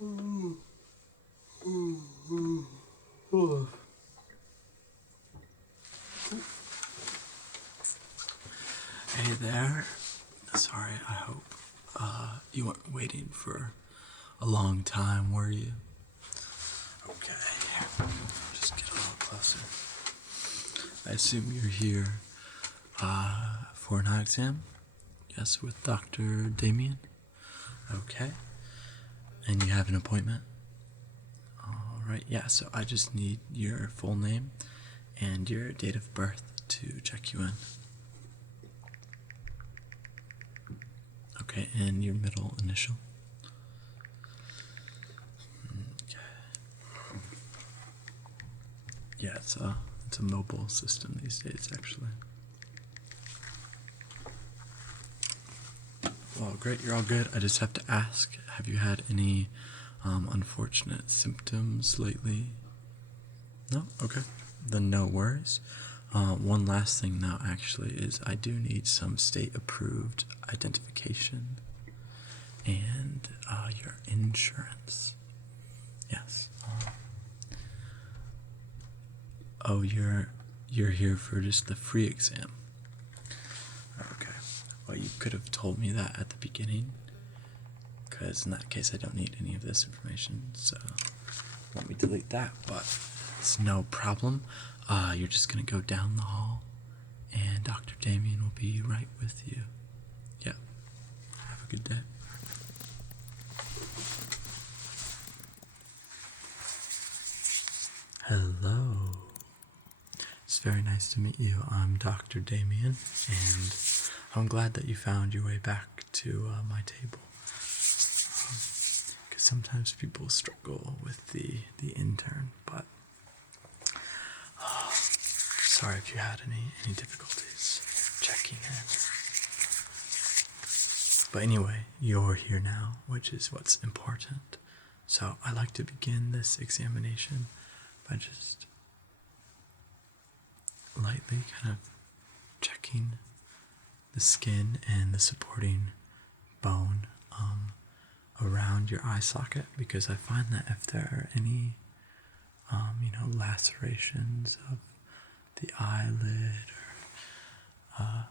Hey there. Sorry, I hope you weren't waiting for a long time, were you? Okay, here. Just get a little closer. I assume you're here for an eye exam? Yes, with Dr. Damien? Okay. And you have an appointment? Alright, yeah, so I just need your full name and your date of birth to check you in. Okay, and your middle initial. Okay. Yeah, it's a mobile system these days, actually. Well, great, you're all good. I just have to ask, have you had any unfortunate symptoms lately? No? Okay. Then no worries. One last thing now, actually, is I do need some state-approved identification and your insurance. Yes. Oh, you're here for just the free exam. Okay. Well, you could have told me that at the beginning, because in that case I don't need any of this information, so let me delete that, but it's no problem. You're just going to go down the hall, and Dr. Damien will be right with you. Yeah. Have a good day. Hello. It's very nice to meet you. I'm Dr. Damien, and I'm glad that you found your way back to my table. Because sometimes people struggle with the intern, but sorry if you had any difficulties checking in. But anyway, you're here now, which is what's important. So I like to begin this examination by just lightly kind of checking the skin and the supporting bone around your eye socket, because I find that if there are any lacerations of the eyelid or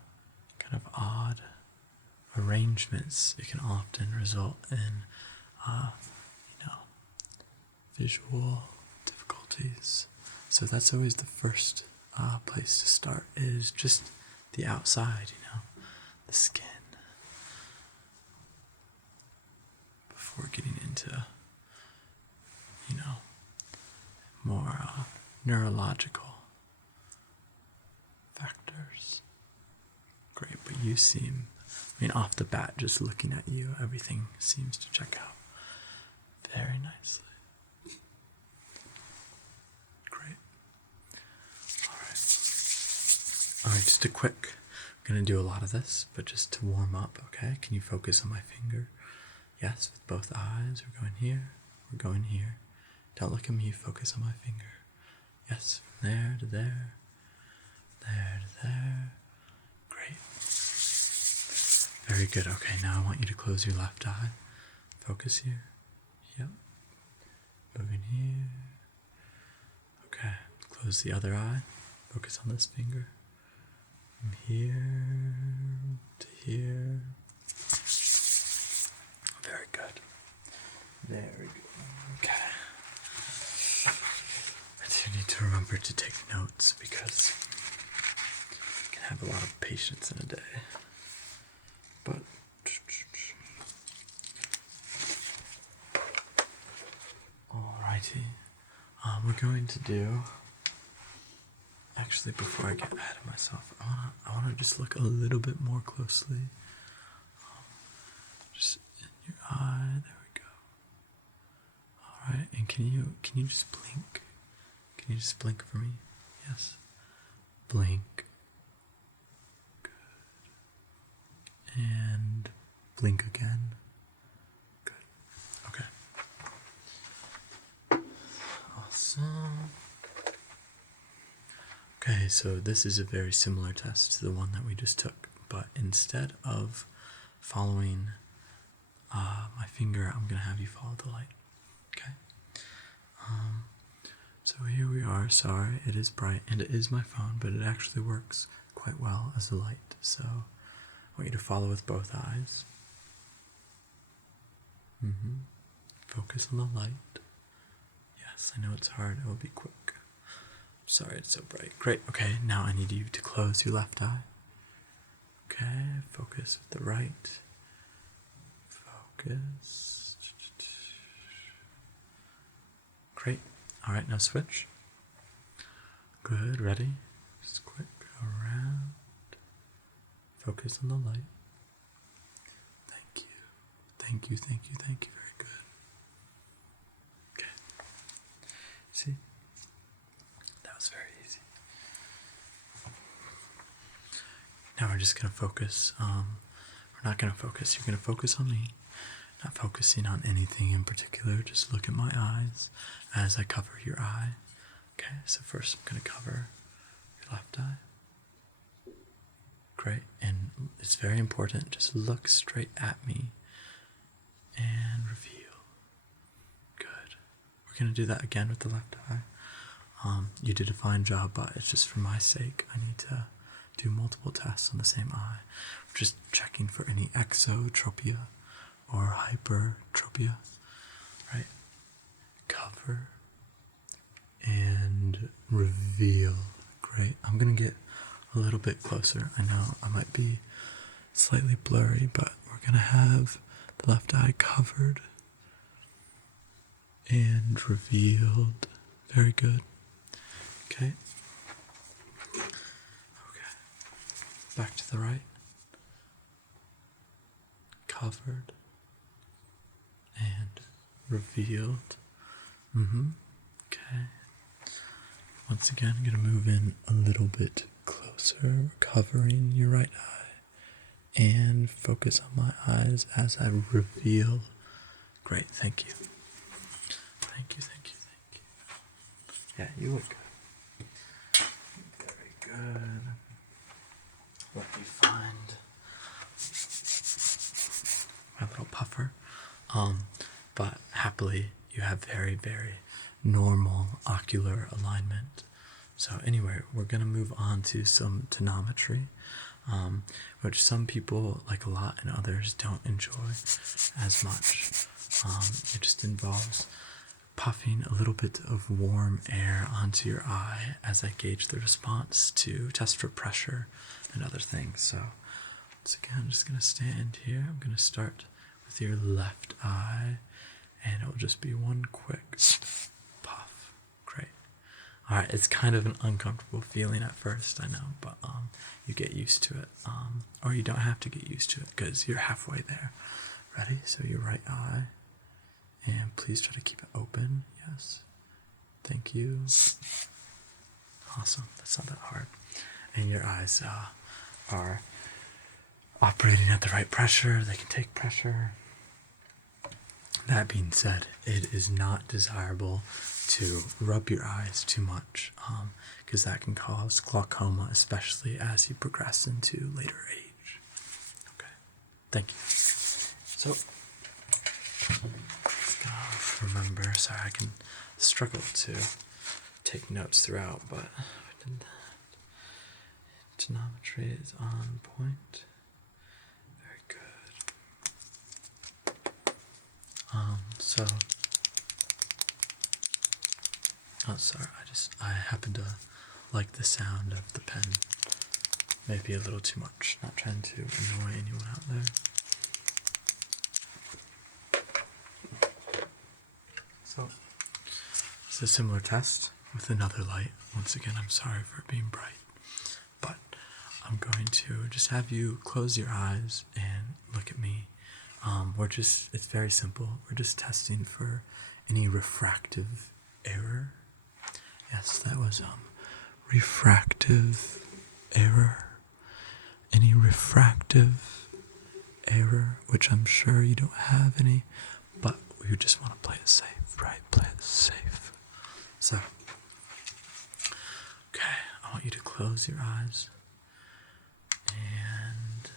kind of odd arrangements, it can often result in visual difficulties. So that's always the first place to start, is just the outside, the skin, before getting into more neurological factors. Great, but you seem, off the bat, just looking at you, everything seems to check out very nicely. Great. Alright, just a quick, I'm going to do a lot of this, but just to warm up, okay? Can you focus on my finger? Yes, with both eyes. We're going here, we're going here. Don't look at me, focus on my finger. Yes, from there to there, there to there. Great. Very good. Okay, now I want you to close your left eye. Focus here. Yep. Moving here. Okay, close the other eye. Focus on this finger. From here to here. Very good. Very good. Okay. I do need to remember to take notes, because you can have a lot of patience in a day. But alrighty. We're going to do, actually, before I get ahead of myself, I wanna just look a little bit more closely. Just in your eye. There we go. Alright, and can you just blink? Can you just blink for me? Yes. Blink. Good. And blink again. Good. Okay. Awesome. Okay, so this is a very similar test to the one that we just took, but instead of following my finger, I'm going to have you follow the light. So here we are. Sorry, it is bright and it is my phone, but it actually works quite well as a light. So I want you to follow with both eyes. Focus on the light. Yes, I know it's hard. It will be quick. Sorry, it's so bright. Great. Okay, now I need you to close your left eye. Okay, focus with the right. Focus. Great. All right, now switch. Good. Ready? Just quick around. Focus on the light. Thank you. Thank you, thank you, thank you. Very good. Okay. See? That was very easy. Now we're just going to focus. We're not going to focus. You're going to focus on me. Not focusing on anything in particular. Just look at my eyes as I cover your eye. Okay, so first I'm going to cover your left eye. Great. And it's very important. Just look straight at me and reveal. Good. We're going to do that again with the left eye. You did a fine job, but it's just for my sake. I need to do multiple tests on the same eye. We're just checking for any exotropia or hypertropia, right? Cover and reveal. Great. I'm going to get a little bit closer. I know I might be slightly blurry, but we're going to have the left eye covered and revealed. Very good. Okay. Okay. Back to the right. Covered and revealed. Okay. Once again, I'm going to move in a little bit closer, covering your right eye, and focus on my eyes as I reveal. Great, thank you. Thank you, thank you, thank you. Yeah, you look good. Very good. Let me find my little puffer. But happily, you have very, very normal ocular alignment. So anyway, we're going to move on to some tonometry, which some people like a lot and others don't enjoy as much. It just involves puffing a little bit of warm air onto your eye as I gauge the response to test for pressure and other things. So once again, I'm just going to stand here. I'm going to start with your left eye, and it will just be one quick puff. Great. All right, it's kind of an uncomfortable feeling at first, I know, but you get used to it, or you don't have to get used to it because you're halfway there. Ready? So your right eye, and please try to keep it open. Yes. Thank you. Awesome. That's not that hard. And your eyes are operating at the right pressure. They can take pressure. That being said, it is not desirable to rub your eyes too much, because that can cause glaucoma, especially as you progress into later age. Okay, thank you. So, remember, sorry, I can struggle to take notes throughout, but I did that. Tonometry is on point. Very good. I happen to like the sound of the pen. Maybe a little too much. Not trying to annoy anyone out there. So, it's a similar test with another light. Once again, I'm sorry for it being bright, but I'm going to just have you close your eyes and look at me. It's very simple. We're just testing for any refractive error. Yes, that was refractive error. Any refractive error, which I'm sure you don't have any, but we just want to play it safe, right? Play it safe. So, okay, I want you to close your eyes and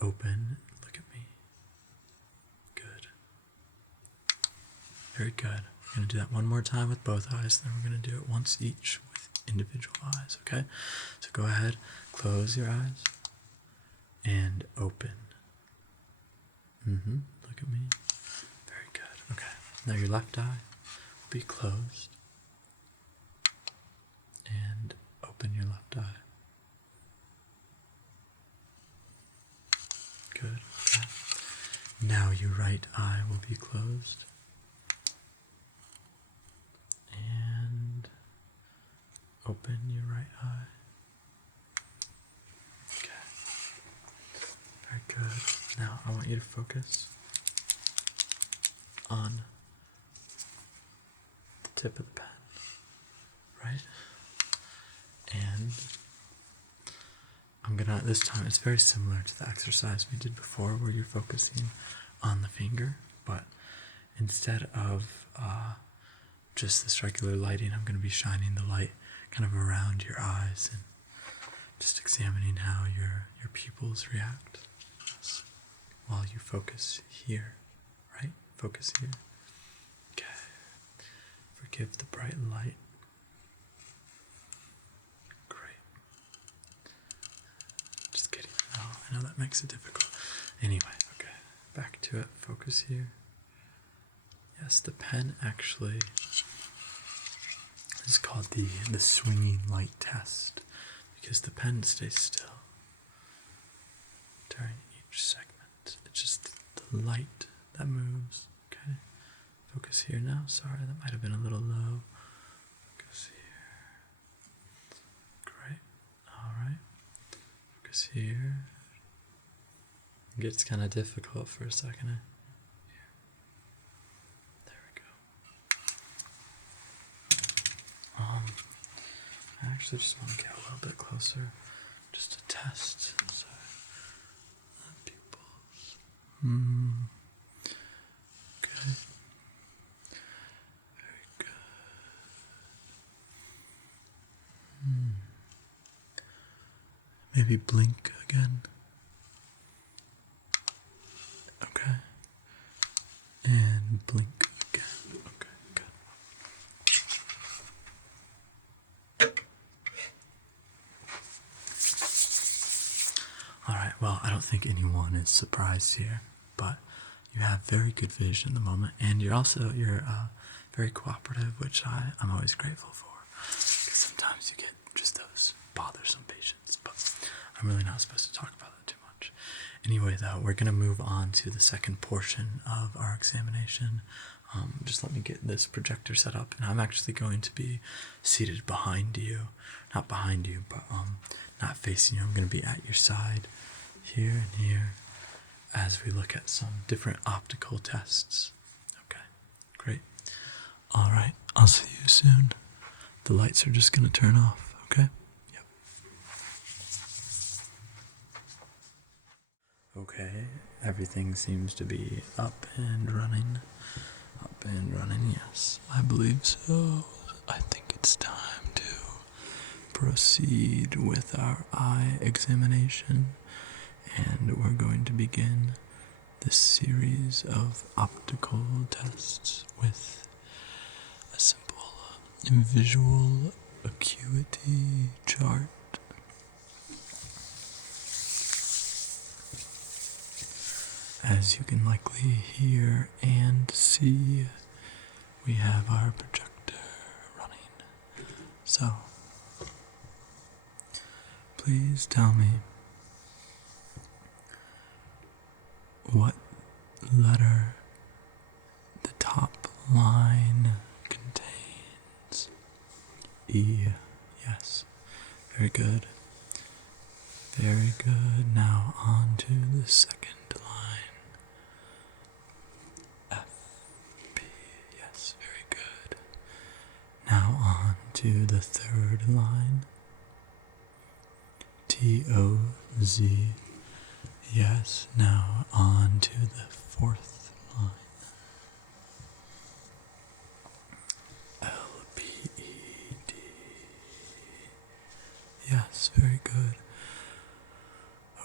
open. Look at me. Good. Very good. We're going to do that one more time with both eyes, then we're going to do it once each with individual eyes, okay? So go ahead, close your eyes, and open. Look at me. Very good. Okay. Now your left eye will be closed. And open your left eye. Good. Okay. Now your right eye will be closed. And open your right eye. Okay. Very good. Now I want you to focus on the tip of the pen, right? And I'm gonna, this time it's very similar to the exercise we did before where you're focusing on the finger, but instead of just this regular lighting, I'm gonna be shining the light kind of around your eyes and just examining how your pupils react while you focus here, right? Focus here. Okay. Forgive the bright light. Great. Just kidding. Oh, I know that makes it difficult. Anyway, okay. Back to it. Focus here. Yes, the pen actually is called the swinging light test because the pen stays still during each segment. It's just the light that moves. Okay. Focus here now. Sorry, that might have been a little low. Focus here. Great. Alright. Focus here. It gets kind of difficult for a second. Here. There we go. I actually just want to get a little bit closer. Just to test. So, pupils. Okay. Very good. Maybe blink again. Okay. And blink again. Okay, good. Alright, well, I don't think anyone is surprised here, but you have very good vision at the moment, and you're very cooperative, which I'm always grateful for, because sometimes you get just those bothersome patients, but I'm really not supposed to talk about that too much. Anyway, though, we're going to move on to the second portion of our examination. Just let me get this projector set up, and I'm actually going to be seated behind you, not behind you, but not facing you. I'm going to be at your side, here and here, as we look at some different optical tests. Okay, great. All right, I'll see you soon. The lights are just going to turn off, okay? Yep. Okay, everything seems to be up and running. Up and running, yes, I believe so. I think it's time to proceed with our eye examination, and we're going to begin this series of optical tests with a simple visual acuity chart. As you can likely hear and see, we have our projector running. So, please tell me what letter the top line contains. E. Yes. Very good. Very good. Now on to the second line. F. P. Yes. Very good. Now on to the third line. T. O. Z. Yes. Now on to the fourth line. L. P. E. D. Yes. Very good.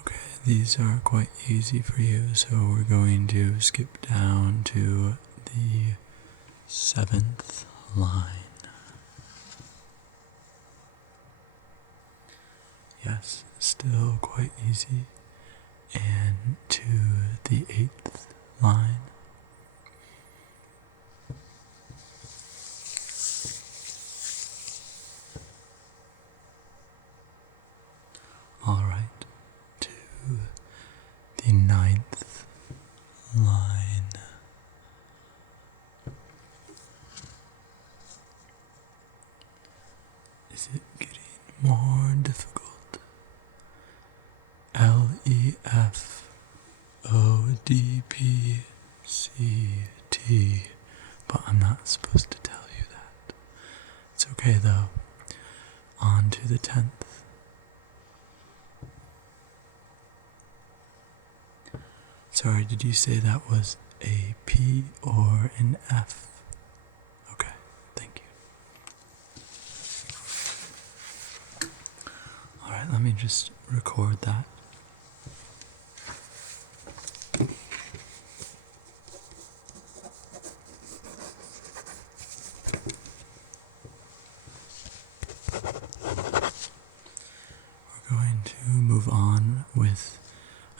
Okay, these are quite easy for you, so we're going to skip down to the 7th line. Yes, still quite easy. And to the 8th line. Alright, to the 9th line. Is it getting more difficult? LEFODPCT, but I'm not supposed to tell you that. It's okay though. On to the 10th. Sorry, did you say that was a P or an F? Okay, thank you. Alright, let me just record that. We're going to move on with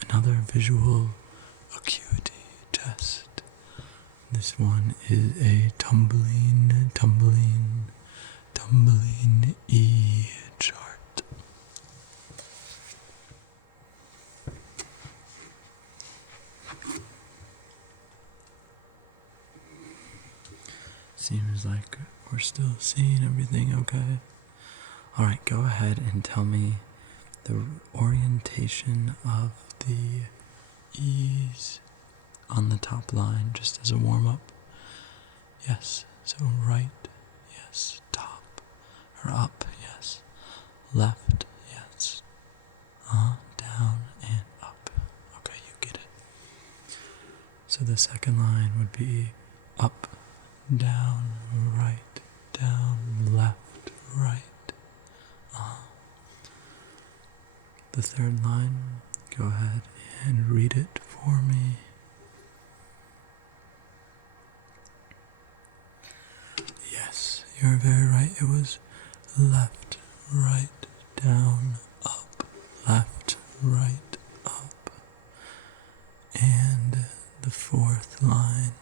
another visual acuity test. This one is a tumbling E chart. Seems like we're still seeing everything okay. Alright, go ahead and tell me the orientation of the E's on the top line, just as a warm-up. Yes, so right, yes, top, or up, yes, left, yes, down, and up. Okay, you get it. So the second line would be up, down, right, down, left, right. The third line, go ahead and read it for me. Yes, you're very right. It was left, right, down, up, left, right, up. And the fourth line.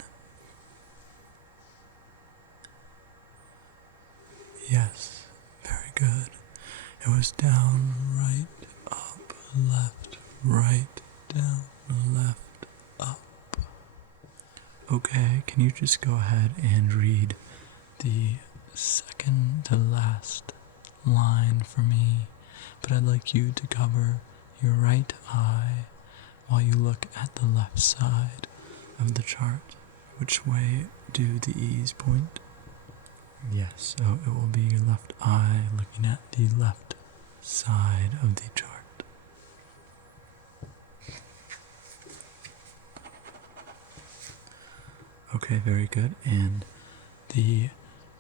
Yes, very good. It was down, right, up, left, right, down, left, up. Okay, can you just go ahead and read the second to last line for me? But I'd like you to cover your right eye while you look at the left side of the chart. Which way do the E's point? Yes, so it will be your left eye looking at the left side of the chart. Okay, very good. And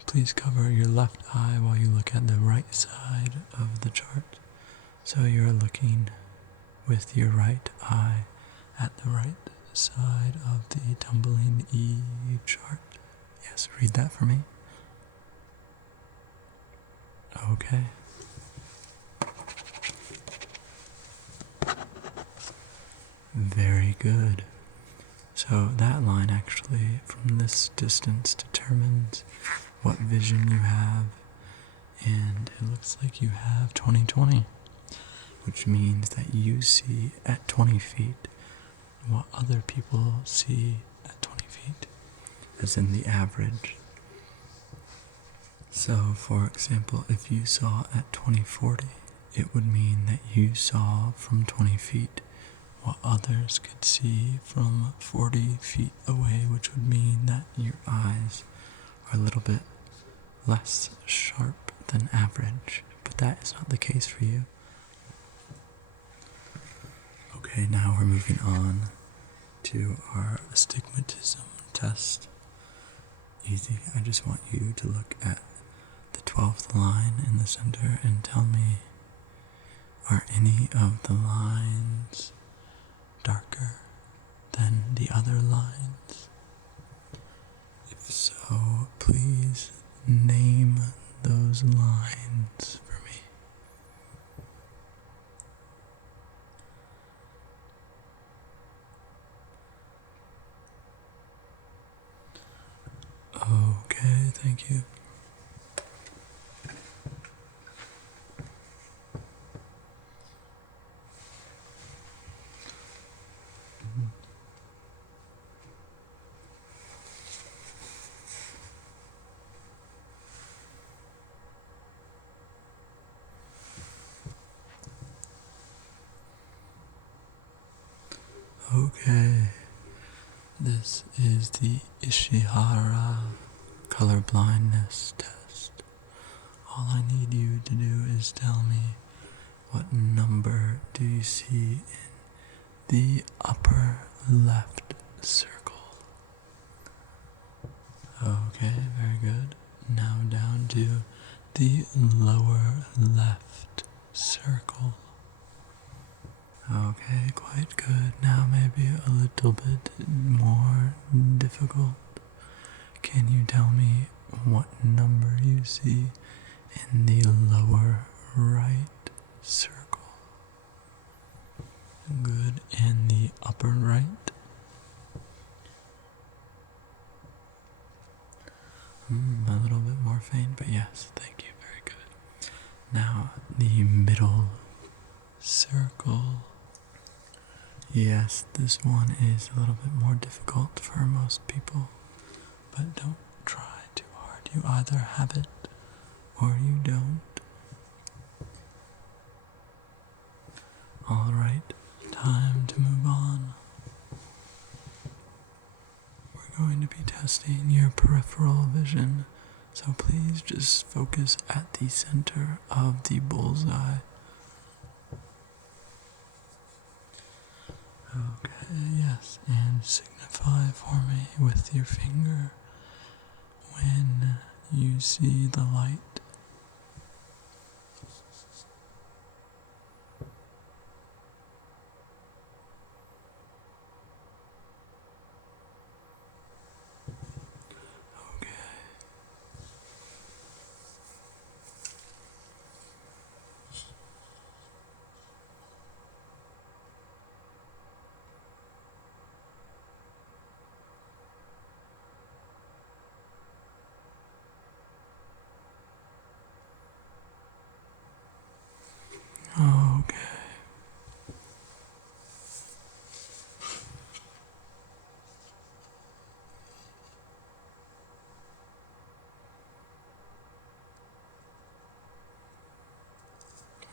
please cover your left eye while you look at the right side of the chart. So you're looking with your right eye at the right side of the Tumbling E chart. Yes, read that for me. Okay. Very good. So that line actually from this distance determines what vision you have, and it looks like you have 20/20, which means that you see at 20 feet what other people see at 20 feet, as in the average. So, for example, if you saw at 20/40, it would mean that you saw from 20 feet what others could see from 40 feet away, which would mean that your eyes are a little bit less sharp than average, but that is not the case for you. Okay, now we're moving on to our astigmatism test. Easy. I just want you to look at the 12th line in the center and tell me, are any of the lines darker than the other lines? If so, name those lines for me? Okay, thank you. Okay, this is the Ishihara color blindness test. All I need you to do is tell me what number do you see in the upper left circle. Okay, very good. Now down to the lower left circle. Okay, quite good. Now maybe a little bit more difficult. Can you tell me what number you see in the lower right circle? Good. And the upper right? A little bit more faint, but yes, thank you. Very good. Now the middle circle. Yes, this one is a little bit more difficult for most people, but don't try too hard. You either have it or you don't. Alright, time to move on. We're going to be testing your peripheral vision, so please just focus at the center of the bullseye. Okay, yes, and signify for me with your finger when you see the light. Okay. Okay.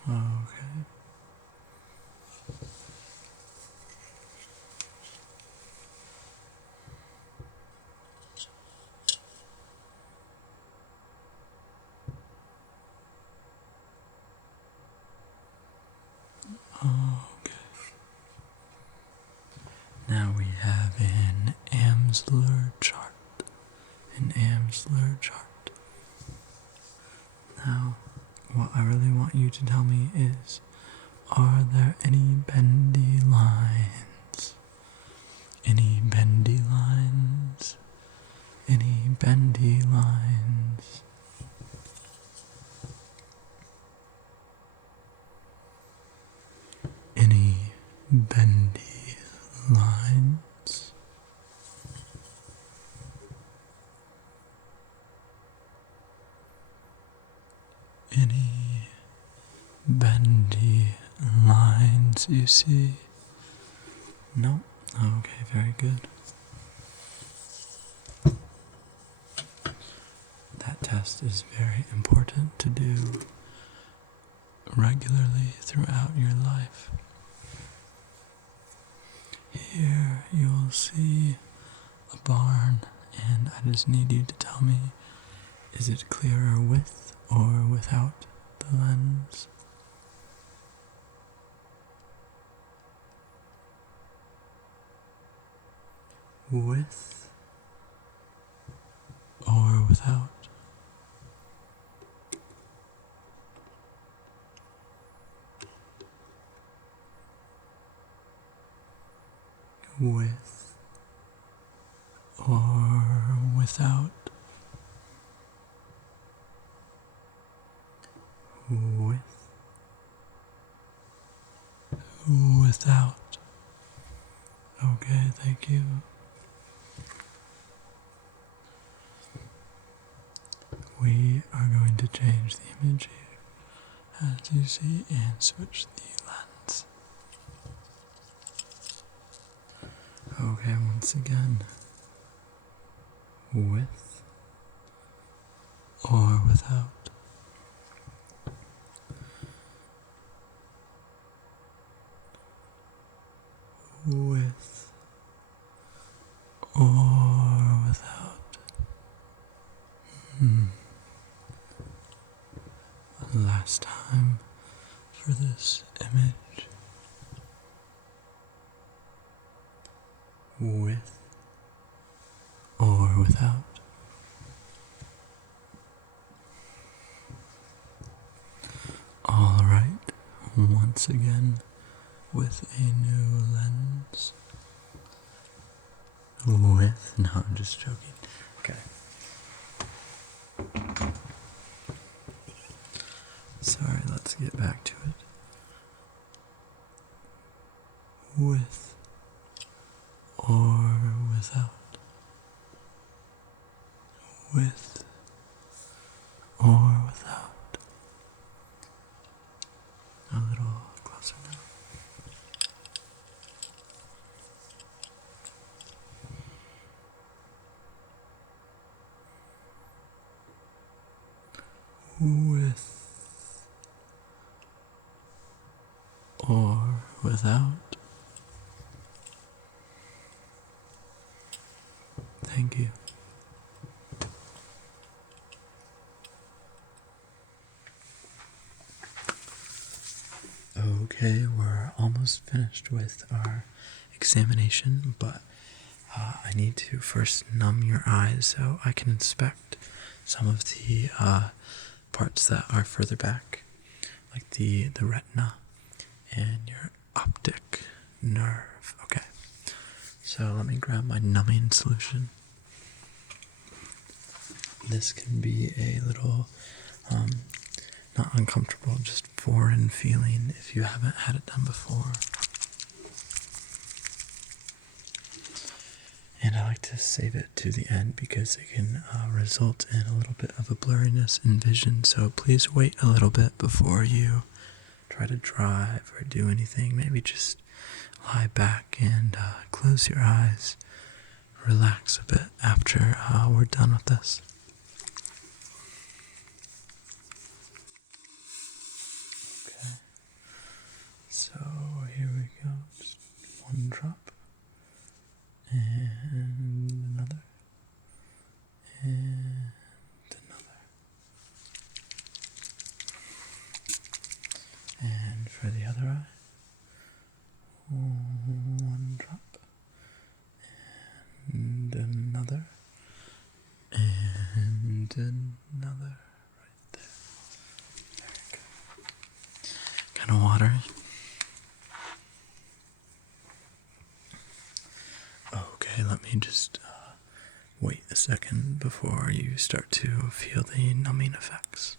Okay. Okay. Now we have an Amsler chart. An Amsler chart. Now, what I really want you to tell me is, are there any bendy lines? Any bendy lines? Any bendy lines? Any bendy lines? Any bendy lines you see? No? Okay, very good. That test is very important to do regularly throughout your life. Here you'll see a barn, and I just need you to tell me, is it clearer with or without the lens? With or without? With or without? with, without. Okay, thank you. We are going to change the image here, as you see, and switch the lens. Okay, once again, with or without. With or without. Last time for this image. With or without. Alright, once again with a new lens. With, no, I'm just joking. Okay. Sorry, let's get back to it. With or without. With or without. A little closer now. With or without. Thank you. Okay, we're almost finished with our examination, but I need to first numb your eyes so I can inspect some of the parts that are further back, like the retina and your optic nerve. Okay, so let me grab my numbing solution. This can be a little not uncomfortable, just foreign feeling if you haven't had it done before. And I like to save it to the end because it can result in a little bit of a blurriness in vision. So please wait a little bit before you try to drive or do anything. Maybe just lie back and close your eyes. Relax a bit after we're done with this. Okay. So here we go. Just one drop. And another. And another. And for the other eye, one drop. And another. And another. Right there. Very good. Kind of watery. Okay, let me just wait a second before you start to feel the numbing effects.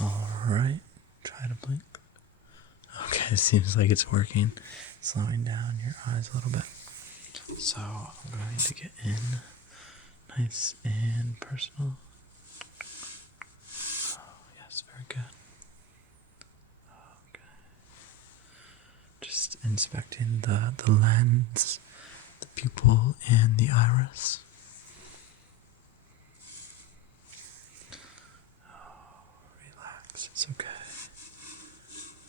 Alright, try to blink. Okay, seems like it's working. Slowing down your eyes a little bit. So I'm going to get in nice and personal. Oh, yes, very good. Just inspecting the lens, the pupil, and the iris. Oh, relax, it's okay.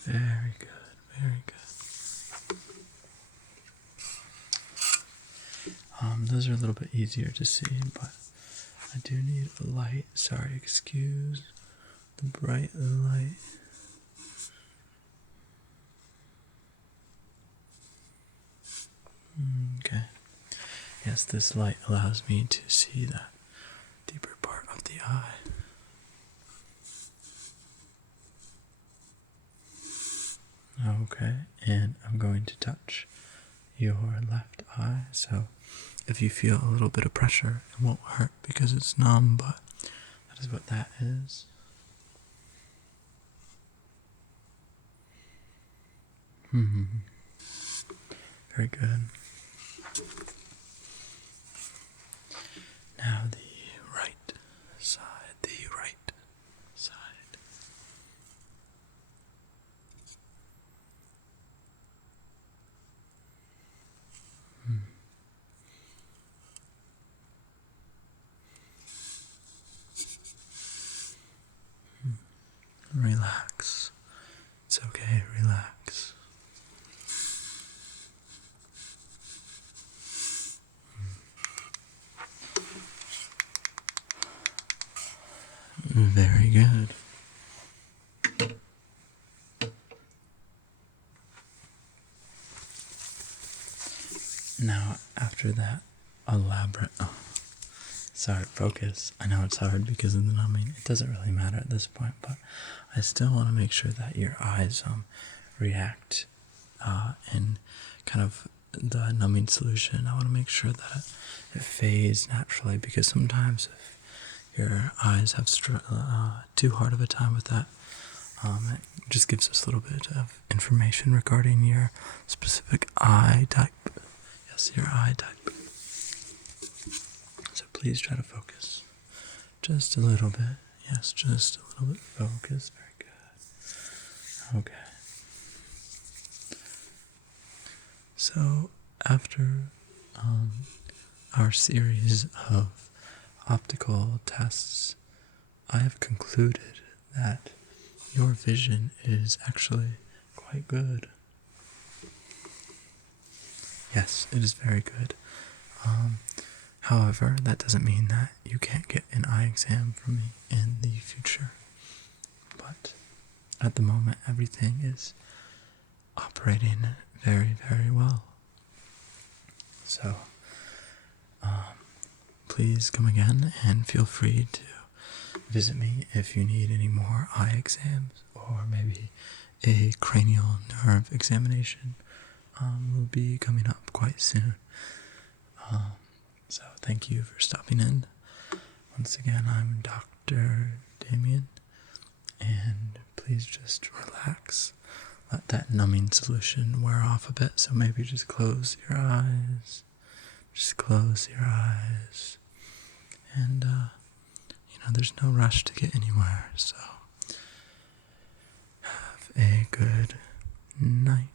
Very good, very good. Those are a little bit easier to see, but I do need a light. Sorry, excuse the bright light. Okay. Yes, this light allows me to see that deeper part of the eye. Okay, and I'm going to touch your left eye. So if you feel a little bit of pressure, it won't hurt because it's numb, but that is what that is. Very good. Now the right side, Relax. It's okay, relax. Very good. Now, after that elaborate, focus. I know it's hard because of the numbing. It doesn't really matter at this point, but I still want to make sure that your eyes react in kind of the numbing solution. I want to make sure that it fades naturally, because sometimes if your eyes have too hard of a time with that, it just gives us a little bit of information regarding your specific eye type. Yes, your eye type. So please try to focus. Just a little bit. Yes, just a little bit. Focus. Very good. Okay. So after our series of optical tests, I have concluded that your vision is actually quite good. Yes, it is very good. However, that doesn't mean that you can't get an eye exam from me in the future. But at the moment, everything is operating very, very well. So, please come again and feel free to visit me if you need any more eye exams, or maybe a cranial nerve examination will be coming up quite soon. So thank you for stopping in. Once again, I'm Dr. Damien, and please just relax. Let that numbing solution wear off a bit, so maybe just close your eyes. Just close your eyes. And, there's no rush to get anywhere, so have a good night.